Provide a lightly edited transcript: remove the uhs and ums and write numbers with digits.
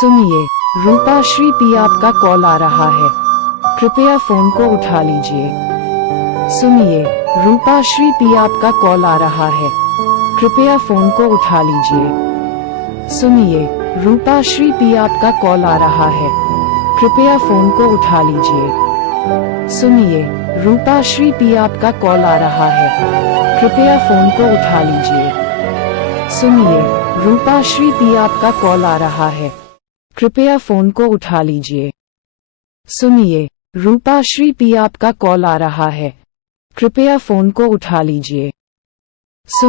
सुनिए, रूपाश्री पी आपका कॉल आ रहा है, कृपया फोन को उठा लीजिए। सुनिए, रूपाश्री पी आपका कॉल आ रहा है, कृपया फोन को उठा लीजिए। सुनिए, रूपाश्री पी आपका कॉल आ रहा है, कृपया फोन को उठा लीजिए। सुनिए, रूपाश्री पी आपका कॉल आ रहा है, कृपया फोन को उठा लीजिए। सुनिए, रूपाश्री पी आपका कॉल आ रहा है, कृपया फोन को उठा लीजिए। सुनिए, रूपाश्री पी आपका कॉल आ रहा है, कृपया फोन को उठा लीजिए। सुन